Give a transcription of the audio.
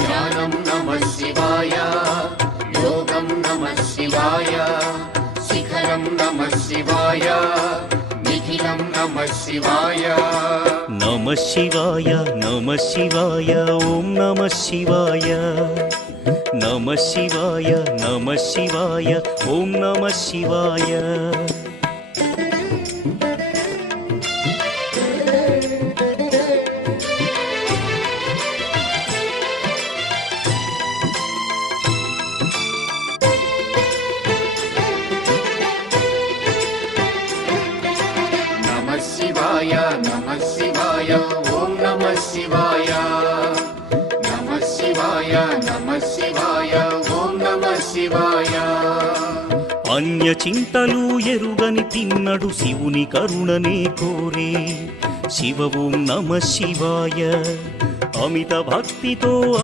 ధ్యానం నమః శివాయ, యోగం నమః శివాయ, శిఖరం నమః శివాయ, నిఖిలం నమః శివాయ. నమః శివాయ నమః శివాయ ఓం నమః శివాయ. నమః శివాయ నమః శివాయ ఓం నమః శివాయ. నమః శివాయ నమః శివాయ ఓం నమః శివాయ. నమః శివాయ నమః శివాయ ఓం నమః శివాయ. అన్య చింతలు ఎరుగని తిన్నడు శివుని కరుణనే కోరే. శివ ఓం నమః శివాయ. అమిత భక్తితో